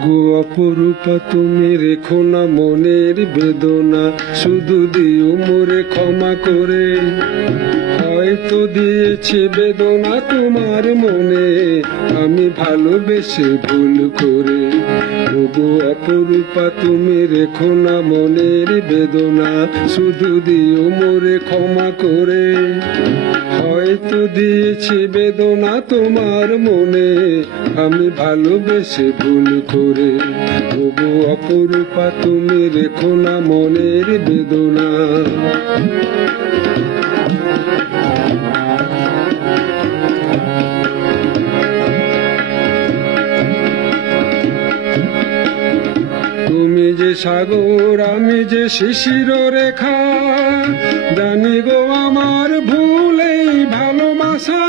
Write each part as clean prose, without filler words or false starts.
ওগো অপরূপা তুমি রেখো না মনের বেদনা, শুধু দিও মোরে ক্ষমা করে। হয়তো দিয়েছে বেদনা তোমার মনে, আমি ভালোবেসে ভুল করে। ওগো অপরূপা তুমি রেখো না মনের বেদনা, শুধু দিও মোরে ক্ষমা করে। হয়তো দিয়েছে বেদনা তোমার মনে, আমি ভালোবেসে ভুল করে। ওগো অপরূপা তুমি রেখো না মনের বেদনা। তুমি যে সাগর আমি যে শিশির রেখা, জানি গো আমার ভুলেই ভালোবাসা।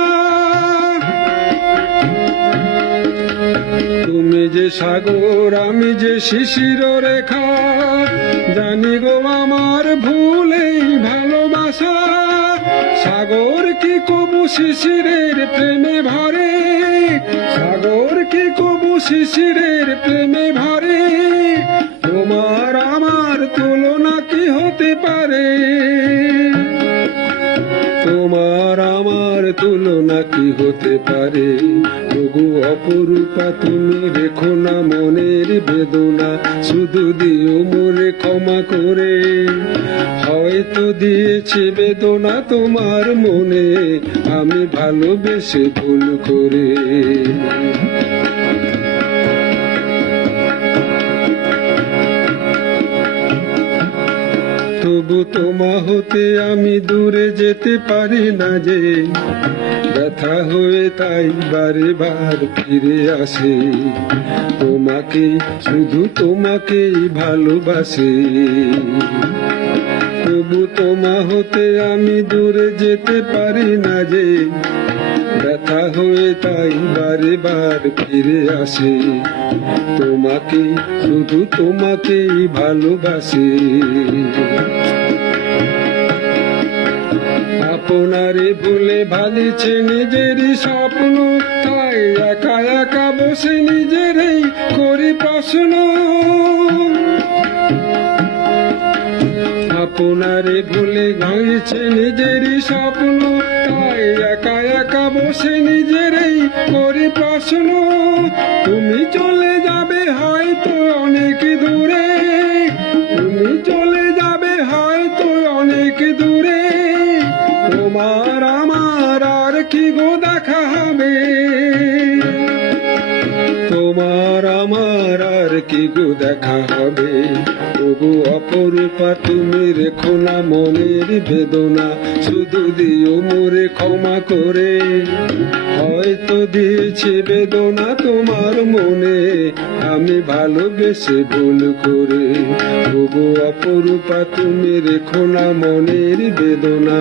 তুমি যে সাগর আমি যে শিশির রেখা, জানি গো আমার ভুলেই ভালোবাসা। সাগর কি কবু শিশিরের প্রেমে ভরে, সাগর কি কবু শিশিরের প্রেমে ভরে। তোমার আমার তুলনা কি হতে পারে, তোমার আমার তুলনা কি হতে পারে। ওগো অপরূপা তুমি রেখো না মনের বেদনা, শুধু দিও মোরে ক্ষমা করে। হয়তো দিয়েছে বেদনা তোমার মনে, আমি ভালোবেসে ভুল করে। তবু তোমা হতে আমি দূরে যেতে পারি না যে, ব্যথা হয়ে তাই বারে বার ফিরে আসে। তোমাকে শুধু তোমাকেই ভালোবাসে। তবু তোমা হতে আমি দূরে যেতে পারি না যে, ব্যথা হয়ে তাই বারে বার ফিরে আসে। তোমাকে শুধু তোমাকেই ভালোবাসে। আপনারে ভুলে ভালিছে নিজেরই স্বপ্ন, তাই একা একা বসে নিজেরই করি প্রশ্ন। আপনারে ভুলে ভাঙিছে নিজেরই স্বপ্ন, তাই একা একা বসে নিজেরই করি প্রশ্ন। তুমি চলে যাবে হয়তো অনেক দূরে, তুমি চলে যাবে হয়তো অনেক দূরে। তোমার আমার আর কি গো দেখা হবে, তোমার আমার আর কি গো দেখা হবে। ওগো অপরূপা তুমি রেখো না মনের বেদনা, শুধু দিও মোরে ক্ষমা করে। হয়তো দিয়েছে বেদনা তোমার মনে, আমি ভালোবেসে ভুল করে। ওগো অপরূপা তুমি রেখো না মনের বেদনা।